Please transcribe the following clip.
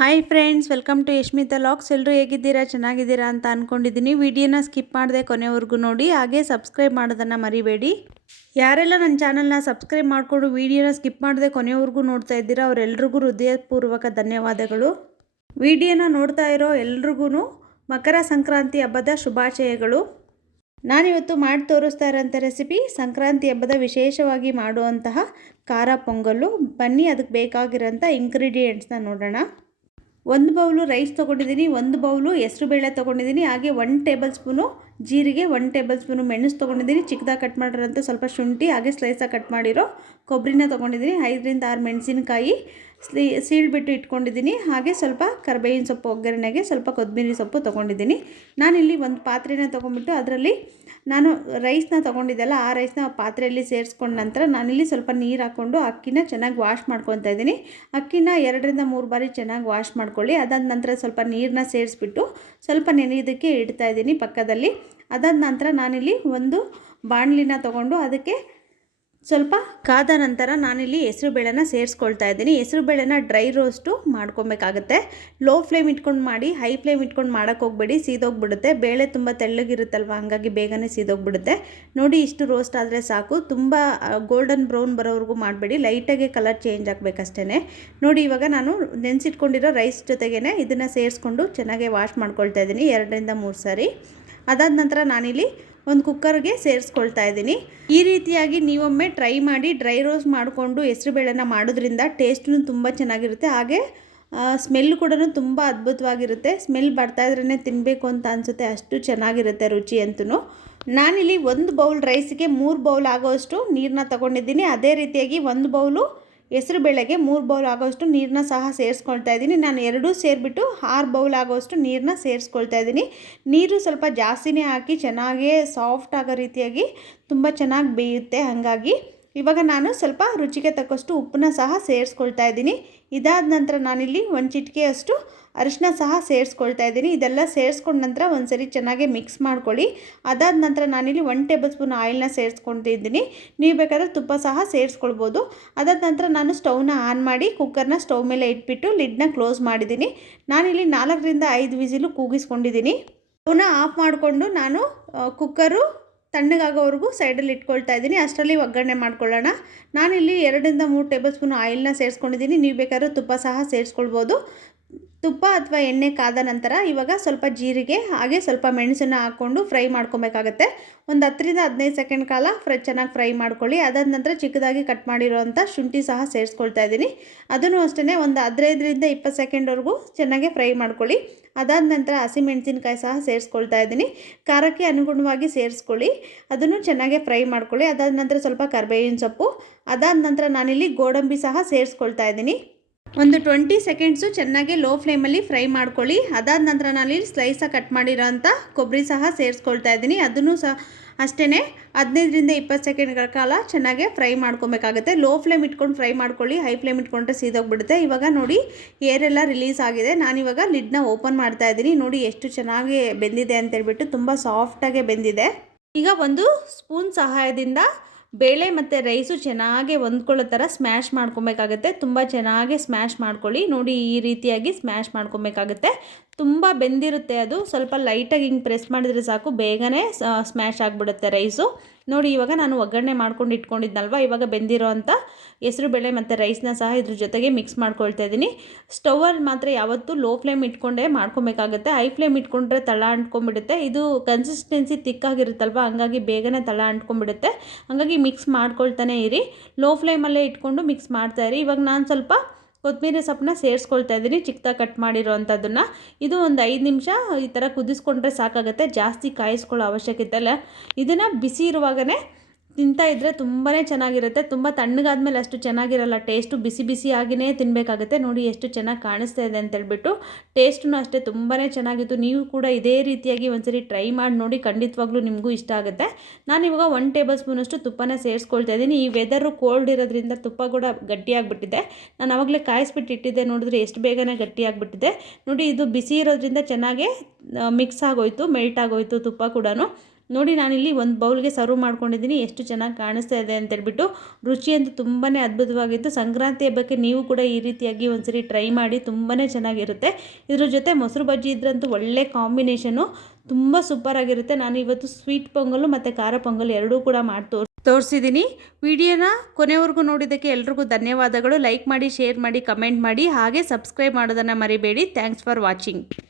Hi friends, welcome to Yashmitha vlogs. ಎಲ್ಲರೂ ಹೇಗಿದ್ದೀರಾ? ಚೆನ್ನಾಗಿದ್ದೀರಾ ಅಂತ ಅಂದ್ಕೊಂಡಿದ್ದೀನಿ. ವಿಡಿಯೋನ ಸ್ಕಿಪ್ ಮಾಡದೆ ಕೊನೆವರೆಗೂ ನೋಡಿ, ಹಾಗೆ ಸಬ್ಸ್ಕ್ರೈಬ್ ಮಾಡೋದನ್ನು ಮರಿಬೇಡಿ. ಯಾರೆಲ್ಲ ನನ್ನ ಚಾನಲ್ನ ಸಬ್ಸ್ಕ್ರೈಬ್ ಮಾಡಿಕೊಂಡು ವಿಡಿಯೋನ ಸ್ಕಿಪ್ ಮಾಡದೆ ಕೊನೆವರೆಗೂ ನೋಡ್ತಾ ಇದ್ದೀರಾ ಅವರೆಲ್ರಿಗೂ ಹೃದಯಪೂರ್ವಕ ಧನ್ಯವಾದಗಳು. ವಿಡಿಯೋನ ನೋಡ್ತಾ ಇರೋ ಎಲ್ರಿಗೂ ಮಕರ ಸಂಕ್ರಾಂತಿ ಹಬ್ಬದ ಶುಭಾಶಯಗಳು. ನಾನಿವತ್ತು ಮಾಡಿ ತೋರಿಸ್ತಾ ಇರೋಂಥ ರೆಸಿಪಿ ಸಂಕ್ರಾಂತಿ ಹಬ್ಬದ ವಿಶೇಷವಾಗಿ ಮಾಡುವಂತಹ ಖಾರ ಪೊಂಗಲ್ಲು. ಬನ್ನಿ ಅದಕ್ಕೆ ಬೇಕಾಗಿರೋಂಥ ಇಂಗ್ರೀಡಿಯೆಂಟ್ಸ್ನ ನೋಡೋಣ. 1 ಬೌಲು ರೈಸ್ ತೊಗೊಂಡಿದ್ದೀನಿ, 1 ಬೌಲು ಹೆಸರುಬೇಳೆ ತೊಗೊಂಡಿದ್ದೀನಿ, ಹಾಗೆ 1 ಟೇಬಲ್ ಸ್ಪೂನು ಜೀರಿಗೆ, 1 ಟೇಬಲ್ ಸ್ಪೂನು ಮೆಣಸು ತೊಗೊಂಡಿದ್ದೀನಿ, ಚಿಕ್ಕದಾಗಿ ಕಟ್ ಮಾಡಿರೋಂಥ ಸ್ವಲ್ಪ ಶುಂಠಿ, ಹಾಗೆ ಸ್ಲೈಸಾಗಿ ಕಟ್ ಮಾಡಿರೋ ಕೊಬ್ಬರಿನ ತೊಗೊಂಡಿದ್ದೀನಿ, 5 ರಿಂದ 6 ಮೆಣಸಿನಕಾಯಿ ಸೀಳ್ಬಿಟ್ಟು ಇಟ್ಕೊಂಡಿದ್ದೀನಿ, ಹಾಗೆ ಸ್ವಲ್ಪ ಕರಿಬೇವಿನ ಸೊಪ್ಪು ಒಗ್ಗರಣೆಗೆ ಸ್ವಲ್ಪ ಕೊತ್ತಂಬರಿ ಸೊಪ್ಪು ತೊಗೊಂಡಿದ್ದೀನಿ. ನಾನಿಲ್ಲಿ ಒಂದು ಪಾತ್ರೆನ ತೊಗೊಂಡ್ಬಿಟ್ಟು ಅದರಲ್ಲಿ ನಾನು ರೈಸ್ನ ತೊಗೊಂಡಿದ್ದೆಲ್ಲ ಆ ರೈಸ್ನ ಪಾತ್ರೆಯಲ್ಲಿ ಸೇರಿಸ್ಕೊಂಡ ನಂತರ ನಾನಿಲ್ಲಿ ಸ್ವಲ್ಪ ನೀರು ಹಾಕ್ಕೊಂಡು ಅಕ್ಕಿನ ಚೆನ್ನಾಗಿ ವಾಶ್ ಮಾಡ್ಕೊತಾ ಇದ್ದೀನಿ. ಅಕ್ಕಿನ 2 ರಿಂದ 3 ಬಾರಿ ಚೆನ್ನಾಗಿ ವಾಶ್ ಮಾಡ್ಕೊಳ್ಳಿ. ಅದಾದ ನಂತರ ಸ್ವಲ್ಪ ನೀರನ್ನ ಸೇರಿಸ್ಬಿಟ್ಟು ಸ್ವಲ್ಪ ನೆನೆಯೋದಕ್ಕೆ ಇಡ್ತಾ ಇದ್ದೀನಿ ಪಕ್ಕದಲ್ಲಿ. ಅದಾದ ನಂತರ ನಾನಿಲ್ಲಿ ಒಂದು ಬಾಣಲಿನ ತೊಗೊಂಡು ಅದಕ್ಕೆ ಸ್ವಲ್ಪ ಕಾದ ನಂತರ ನಾನಿಲ್ಲಿ ಹೆಸರುಬೇಳೆನ ಸೇರಿಸ್ಕೊಳ್ತಾ ಇದ್ದೀನಿ. ಹೆಸರುಬೇಳೆನ ಡ್ರೈ ರೋಸ್ಟು ಮಾಡ್ಕೊಬೇಕಾಗತ್ತೆ. ಲೋ ಫ್ಲೇಮ್ ಇಟ್ಕೊಂಡು ಮಾಡಿ, ಹೈ ಫ್ಲೇಮ್ ಇಟ್ಕೊಂಡು ಮಾಡೋಕ್ಕೆ ಹೋಗಬೇಡಿ, ಸೀದೋಗ್ಬಿಡುತ್ತೆ. ಬೇಳೆ ತುಂಬ ತೆಳ್ಳಗಿರುತ್ತಲ್ವ, ಹಾಗಾಗಿ ಬೇಗನೆ ಸೀದೋಗ್ಬಿಡುತ್ತೆ. ನೋಡಿ, ಇಷ್ಟು ರೋಸ್ಟ್ ಆದರೆ ಸಾಕು. ತುಂಬ ಗೋಲ್ಡನ್ ಬ್ರೌನ್ ಬರೋವರೆಗೂ ಮಾಡಬೇಡಿ, ಲೈಟಾಗಿ ಕಲರ್ ಚೇಂಜ್ ಆಗಬೇಕಷ್ಟೇ. ನೋಡಿ, ಇವಾಗ ನಾನು ನೆನೆಸಿಟ್ಕೊಂಡಿರೋ ರೈಸ್ ಜೊತೆಗೇ ಇದನ್ನು ಸೇರಿಸ್ಕೊಂಡು ಚೆನ್ನಾಗಿ ವಾಶ್ ಮಾಡ್ಕೊಳ್ತಾ ಇದ್ದೀನಿ 2 ರಿಂದ 3 ಸಾರಿ. ಅದಾದ ನಂತರ ನಾನಿಲ್ಲಿ ಒಂದು ಕುಕ್ಕರ್ಗೆ ಸೇರಿಸ್ಕೊಳ್ತಾ ಇದ್ದೀನಿ. ಈ ರೀತಿಯಾಗಿ ನೀವೊಮ್ಮೆ ಟ್ರೈ ಮಾಡಿ. ಡ್ರೈ ರೋಸ್ಟ್ ಮಾಡಿಕೊಂಡು ಹೆಸರುಬೇಳೆನ ಮಾಡೋದ್ರಿಂದ ಟೇಸ್ಟೂ ತುಂಬ ಚೆನ್ನಾಗಿರುತ್ತೆ, ಹಾಗೆ ಸ್ಮೆಲ್ ಕೂಡ ತುಂಬ ಅದ್ಭುತವಾಗಿರುತ್ತೆ. ಸ್ಮೆಲ್ ಬರ್ತಾ ಇದ್ರೇ ತಿನ್ನಬೇಕು ಅಂತ ಅನಿಸುತ್ತೆ, ಅಷ್ಟು ಚೆನ್ನಾಗಿರುತ್ತೆ ರುಚಿ ಅಂತೂ. ನಾನಿಲ್ಲಿ 1 ಬೌಲ್ ರೈಸಿಗೆ 3 ಬೌಲ್ ಆಗೋಷ್ಟು ನೀರನ್ನ ತೊಗೊಂಡಿದ್ದೀನಿ. ಅದೇ ರೀತಿಯಾಗಿ 1 ಬೌಲು ಹೆಸರುಬೇಳೆಗೆ 3 ಬೌಲ್ ಆಗೋಷ್ಟು ನೀರನ್ನ ಸಹ ಸೇರಿಸ್ಕೊಳ್ತಾ ಇದ್ದೀನಿ. ನಾನು ಎರಡೂ ಸೇರಿಬಿಟ್ಟು 6 ಬೌಲ್ ಆಗೋಷ್ಟು ನೀರನ್ನ ಸೇರಿಸ್ಕೊಳ್ತಾ ಇದ್ದೀನಿ. ನೀರು ಸ್ವಲ್ಪ ಜಾಸ್ತಿನೇ ಹಾಕಿ ಚೆನ್ನಾಗೇ ಸಾಫ್ಟ್ ಆಗೋ ರೀತಿಯಾಗಿ ತುಂಬ ಚೆನ್ನಾಗಿ ಬೇಯುತ್ತೆ. ಹಾಗಾಗಿ ಇವಾಗ ನಾನು ಸ್ವಲ್ಪ ರುಚಿಗೆ ತಕ್ಕಷ್ಟು ಉಪ್ಪನ್ನ ಸಹ ಸೇರಿಸ್ಕೊಳ್ತಾ ಇದ್ದೀನಿ. ಇದಾದ ನಂತರ ನಾನಿಲ್ಲಿ 1 ಚಿಟಿಕೆಯಷ್ಟು ಅರಿಶಿನ ಸಹ ಸೇರಿಸ್ಕೊಳ್ತಾ ಇದ್ದೀನಿ. ಇದೆಲ್ಲ ಸೇರಿಸ್ಕೊಂಡ ನಂತರ ಒಂದು ಸರಿ ಚೆನ್ನಾಗಿ ಮಿಕ್ಸ್ ಮಾಡ್ಕೊಳ್ಳಿ. ಅದಾದ ನಂತರ ನಾನಿಲ್ಲಿ 1 ಟೇಬಲ್ ಸ್ಪೂನ್ ಆಯಿಲ್ನ ಸೇರಿಸ್ಕೊಳ್ತಿದ್ದೀನಿ. ನೀವು ಬೇಕಾದರೆ ತುಪ್ಪ ಸಹ ಸೇರಿಸ್ಕೊಳ್ಬೋದು. ಅದಾದ ನಂತರ ನಾನು ಸ್ಟವ್ನ ಆನ್ ಮಾಡಿ ಕುಕ್ಕರ್ನ ಸ್ಟವ್ ಮೇಲೆ ಇಟ್ಬಿಟ್ಟು ಲಿಡ್ನ ಕ್ಲೋಸ್ ಮಾಡಿದ್ದೀನಿ. ನಾನಿಲ್ಲಿ 4 ರಿಂದ 5 ವಿಸಿಲು ಕೂಗಿಸ್ಕೊಂಡಿದ್ದೀನಿ. ಸ್ಟವ್ನ ಆಫ್ ಮಾಡಿಕೊಂಡು ನಾನು ಕುಕ್ಕರು ತಣ್ಣಗಾಗೋವರೆಗೂ ಸೈಡಲ್ಲಿ ಇಟ್ಕೊಳ್ತಾ ಇದ್ದೀನಿ. ಅಷ್ಟರಲ್ಲಿ ಒಗ್ಗರಣೆ ಮಾಡ್ಕೊಳ್ಳೋಣ. ನಾನಿಲ್ಲಿ 2 ರಿಂದ 3 ಟೇಬಲ್ ಸ್ಪೂನ್ ಆಯಿಲ್ನ ಸೇರಿಸ್ಕೊಂಡಿದ್ದೀನಿ. ನೀವು ಬೇಕಾದ್ರೆ ತುಪ್ಪ ಸಹ ಸೇರಿಸ್ಕೊಳ್ಬೋದು. ತುಪ್ಪ ಅಥವಾ ಎಣ್ಣೆ ಕಾದ ನಂತರ ಇವಾಗ ಸ್ವಲ್ಪ ಜೀರಿಗೆ ಹಾಗೆ ಸ್ವಲ್ಪ ಮೆಣಸನ್ನು ಹಾಕ್ಕೊಂಡು ಫ್ರೈ ಮಾಡ್ಕೊಬೇಕಾಗತ್ತೆ. ಒಂದು 10 ರಿಂದ 15 ಸೆಕೆಂಡ್ ಕಾಲ ಚೆನ್ನಾಗಿ ಫ್ರೈ ಮಾಡ್ಕೊಳ್ಳಿ. ಅದಾದ ನಂತರ ಚಿಕ್ಕದಾಗಿ ಕಟ್ ಮಾಡಿರೋವಂಥ ಶುಂಠಿ ಸಹ ಸೇರಿಸ್ಕೊಳ್ತಾ ಇದ್ದೀನಿ. ಅದನ್ನು ಅಷ್ಟೇ ಒಂದು 15 ರಿಂದ 20 ಸೆಕೆಂಡ್ವರೆಗೂ ಚೆನ್ನಾಗಿ ಫ್ರೈ ಮಾಡ್ಕೊಳ್ಳಿ. ಅದಾದ ನಂತರ ಹಸಿಮೆಣಸಿನಕಾಯಿ ಸಹ ಸೇರಿಸ್ಕೊಳ್ತಾ ಇದ್ದೀನಿ. ಖಾರಕ್ಕೆ ಅನುಗುಣವಾಗಿ ಸೇರಿಸ್ಕೊಳ್ಳಿ. ಅದನ್ನು ಚೆನ್ನಾಗಿ ಫ್ರೈ ಮಾಡ್ಕೊಳ್ಳಿ. ಅದಾದ ನಂತರ ಸ್ವಲ್ಪ ಕರಿಬೇವಿನ ಸೊಪ್ಪು, ಅದಾದ ನಂತರ ನಾನಿಲ್ಲಿ ಗೋಡಂಬಿ ಸಹ ಸೇರಿಸ್ಕೊಳ್ತಾ ಇದ್ದೀನಿ. ಒಂದು 20 ಸೆಕೆಂಡ್ಸು ಚೆನ್ನಾಗಿ ಲೋ ಫ್ಲೇಮಲ್ಲಿ ಫ್ರೈ ಮಾಡ್ಕೊಳ್ಳಿ. ಅದಾದ ನಂತರ ನಾನಿಲ್ಲಿ ಸ್ಲೈಸಾಗಿ ಕಟ್ ಮಾಡಿರೋಂಥ ಕೊಬ್ಬರಿ ಸಹ ಸೇರಿಸ್ಕೊಳ್ತಾ ಇದ್ದೀನಿ. ಅದನ್ನು ಸಹ ಅಷ್ಟೇ 15 ರಿಂದ 20 ಸೆಕೆಂಡ್ಗಳ ಕಾಲ ಚೆನ್ನಾಗಿ ಫ್ರೈ ಮಾಡ್ಕೊಬೇಕಾಗುತ್ತೆ. ಲೋ ಫ್ಲೇಮ್ ಇಟ್ಕೊಂಡು ಫ್ರೈ ಮಾಡ್ಕೊಳ್ಳಿ, ಹೈ ಫ್ಲೇಮ್ ಇಟ್ಕೊಂಡ್ರೆ ಸೀದೋಗ್ಬಿಡುತ್ತೆ. ಇವಾಗ ನೋಡಿ, ಏರೆಲ್ಲ ರಿಲೀಸ್ ಆಗಿದೆ. ನಾನಿವಾಗ ಲಿಡ್ನ ಓಪನ್ ಮಾಡ್ತಾ ಇದ್ದೀನಿ. ನೋಡಿ ಎಷ್ಟು ಚೆನ್ನಾಗಿ ಬೆಂದಿದೆ ಅಂತೇಳ್ಬಿಟ್ಟು, ತುಂಬ ಸಾಫ್ಟಾಗೆ ಬೆಂದಿದೆ. ಈಗ 1 ಸ್ಪೂನ್ ಸಹಾಯದಿಂದ ಬೇಳೆ ಮತ್ತು ರೈಸು ಚೆನ್ನಾಗಿ ಹೊಂದ್ಕೊಳ್ಳೋ ಥರ ಸ್ಮ್ಯಾಶ್ ಮಾಡ್ಕೊಬೇಕಾಗತ್ತೆ. ತುಂಬ ಚೆನ್ನಾಗಿ ಸ್ಮ್ಯಾಶ್ ಮಾಡ್ಕೊಳ್ಳಿ. ನೋಡಿ, ಈ ರೀತಿಯಾಗಿ ಸ್ಮ್ಯಾಶ್ ಮಾಡ್ಕೊಬೇಕಾಗತ್ತೆ. ತುಂಬ ಬೆಂದಿರುತ್ತೆ, ಅದು ಸ್ವಲ್ಪ ಲೈಟಾಗಿ ಹಿಂಗೆ ಪ್ರೆಸ್ ಮಾಡಿದರೆ ಸಾಕು, ಬೇಗನೆ ಸ್ಮ್ಯಾಶ್ ಆಗಿಬಿಡುತ್ತೆ ರೈಸು. ನೋಡಿ, ಇವಾಗ ನಾನು ಒಗ್ಗರಣೆ ಮಾಡ್ಕೊಂಡು ಇಟ್ಕೊಂಡಿದ್ನಲ್ವ, ಇವಾಗ ಬೆಂದಿರೋ ಅಂಥ ಹೆಸರುಬೇಳೆ ಮತ್ತು ರೈಸ್ನ ಸಹ ಇದ್ರ ಜೊತೆಗೆ ಮಿಕ್ಸ್ ಮಾಡ್ಕೊಳ್ತಾ ಇದ್ದೀನಿ. ಸ್ಟವಲ್ಲಿ ಮಾತ್ರ ಯಾವತ್ತೂ ಲೋ ಫ್ಲೇಮ್ ಇಟ್ಕೊಂಡೇ ಮಾಡ್ಕೊಬೇಕಾಗುತ್ತೆ. ಹೈ ಫ್ಲೇಮ್ ಇಟ್ಕೊಂಡ್ರೆ ತಳ ಅಂಟ್ಕೊಂಡ್ಬಿಡುತ್ತೆ. ಇದು ಕನ್ಸಿಸ್ಟೆನ್ಸಿ ತಿಕ್ಕಾಗಿರುತ್ತಲ್ವ, ಹಂಗಾಗಿ ಬೇಗನೆ ತಳ ಅಂಟ್ಕೊಂಡ್ಬಿಡುತ್ತೆ. ಹಾಗಾಗಿ ಮಿಕ್ಸ್ ಮಾಡ್ಕೊಳ್ತಾನೆ ಇರಿ. ಲೋ ಫ್ಲೇಮಲ್ಲೇ ಇಟ್ಕೊಂಡು ಮಿಕ್ಸ್ ಮಾಡ್ತಾಯಿರಿ. ಇವಾಗ ನಾನು ಸ್ವಲ್ಪ ಕೊತ್ತಂಬರಿ ಸೊಪ್ಪನ್ನ ಸೇರಿಸ್ಕೊಳ್ತಾ ಇದ್ದೀನಿ, ಚಿಕ್ಕದಾಗಿ ಕಟ್ ಮಾಡಿರೋ ಅಂಥದ್ದನ್ನು. ಇದು ಒಂದು 5 ನಿಮಿಷ ಈ ಥರ ಕುದಿಸ್ಕೊಂಡ್ರೆ ಸಾಕಾಗುತ್ತೆ, ಜಾಸ್ತಿ ಕಾಯಿಸ್ಕೊಳ್ಳೋ ಅವಶ್ಯಕತೆ ಇಲ್ಲ. ಇದನ್ನು ಬಿಸಿ ಇರುವಾಗಲೇ ತಿಂತಾ ಇದ್ದರೆ ತುಂಬಾ ಚೆನ್ನಾಗಿರುತ್ತೆ. ತುಂಬ ತಣ್ಣಗಾದ್ಮೇಲೆ ಅಷ್ಟು ಚೆನ್ನಾಗಿರಲ್ಲ ಟೇಸ್ಟು, ಬಿಸಿ ಬಿಸಿಯಾಗಿಯೇ ತಿನ್ನಬೇಕಾಗುತ್ತೆ. ನೋಡಿ ಎಷ್ಟು ಚೆನ್ನಾಗಿ ಕಾಣಿಸ್ತಾ ಇದೆ ಅಂತೇಳ್ಬಿಟ್ಟು. ಟೇಸ್ಟೂ ಅಷ್ಟೇ ತುಂಬಾ ಚೆನ್ನಾಗಿತ್ತು. ನೀವು ಕೂಡ ಇದೇ ರೀತಿಯಾಗಿ ಒಂದ್ಸರಿ ಟ್ರೈ ಮಾಡಿ ನೋಡಿ, ಖಂಡಿತವಾಗ್ಲೂ ನಿಮಗೂ ಇಷ್ಟ ಆಗುತ್ತೆ. ನಾನಿವಾಗ 1 ಟೇಬಲ್ ಸ್ಪೂನಷ್ಟು ತುಪ್ಪನ ಸೇರಿಸ್ಕೊಳ್ತಾ ಇದ್ದೀನಿ. ಈ ವೆದರು ಕೋಲ್ಡ್ ಇರೋದ್ರಿಂದ ತುಪ್ಪ ಕೂಡ ಗಟ್ಟಿಯಾಗಿಬಿಟ್ಟಿದೆ. ನಾನು ಆವಾಗಲೇ ಕಾಯಿಸ್ಬಿಟ್ಟು ಇಟ್ಟಿದ್ದೆ, ನೋಡಿದ್ರೆ ಎಷ್ಟು ಬೇಗನೆ ಗಟ್ಟಿಯಾಗಿಬಿಟ್ಟಿದೆ. ನೋಡಿ, ಇದು ಬಿಸಿ ಇರೋದ್ರಿಂದ ಚೆನ್ನಾಗೇ ಮಿಕ್ಸ್ ಆಗೋಯ್ತು, ಮೆಲ್ಟ್ ಆಗೋಯ್ತು ತುಪ್ಪ ಕೂಡ. ನೋಡಿ ನಾನಿಲ್ಲಿ ಒಂದು ಬೌಲ್ಗೆ ಸರ್ವ್ ಮಾಡ್ಕೊಂಡಿದ್ದೀನಿ. ಎಷ್ಟು ಚೆನ್ನಾಗಿ ಕಾಣಿಸ್ತಾ ಇದೆ ಅಂತೇಳ್ಬಿಟ್ಟು. ರುಚಿ ಅಂತೂ ತುಂಬಾ ಅದ್ಭುತವಾಗಿತ್ತು. ಸಂಕ್ರಾಂತಿ ಹಬ್ಬಕ್ಕೆ ನೀವು ಕೂಡ ಈ ರೀತಿಯಾಗಿ ಒಂದ್ಸರಿ ಟ್ರೈ ಮಾಡಿ, ತುಂಬಾ ಚೆನ್ನಾಗಿರುತ್ತೆ. ಇದ್ರ ಜೊತೆ ಮೊಸರು ಬಜ್ಜಿ ಇದ್ರಂತೂ ಒಳ್ಳೆ ಕಾಂಬಿನೇಷನು, ತುಂಬ ಸೂಪರಾಗಿರುತ್ತೆ. ನಾನು ಇವತ್ತು ಸ್ವೀಟ್ ಪೊಂಗಲು ಮತ್ತು ಖಾರ ಪೊಂಗಲ್ ಎರಡೂ ಕೂಡ ಮಾಡಿ ತೋರಿಸಿದ್ದೀನಿ. ವಿಡಿಯೋನ ಕೊನೆವರೆಗೂ ನೋಡಿದ್ದಕ್ಕೆ ಎಲ್ರಿಗೂ ಧನ್ಯವಾದಗಳು. ಲೈಕ್ ಮಾಡಿ, ಶೇರ್ ಮಾಡಿ, ಕಮೆಂಟ್ ಮಾಡಿ, ಹಾಗೆ ಸಬ್ಸ್ಕ್ರೈಬ್ ಮಾಡೋದನ್ನು ಮರಿಬೇಡಿ. Thanks for watching.